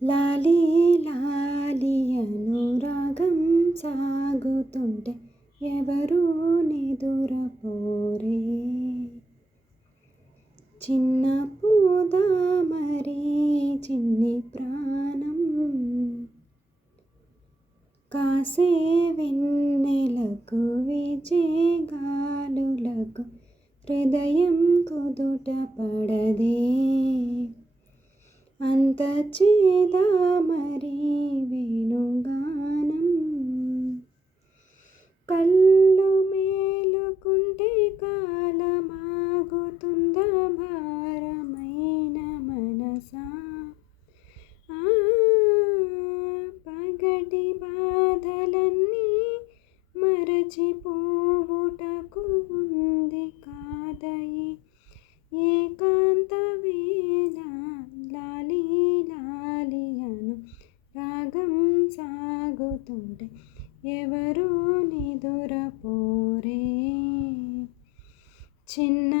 లాలి లాలి అనురాగం సాగుతుంటే ఎవరు నిదురపోరే. చిన్న పూదామరి చిన్ని ప్రాణం కాసే వెన్నెలకు విజయగాలులకు హృదయం కుదుట పడదే. అంత చేదా మరి వేణుగానం కళ్ళు మేలుకుంటే కాలమాగుతుందా భారమైన మనసా. పగటి బాధలన్నీ మరచిపోవుటకు ఉంది కాదయి ఏకాంత వేళ. లాలి లాలి అను రాగం సాగుతుంటే ఎవరు నిదురపోరే. చిన్న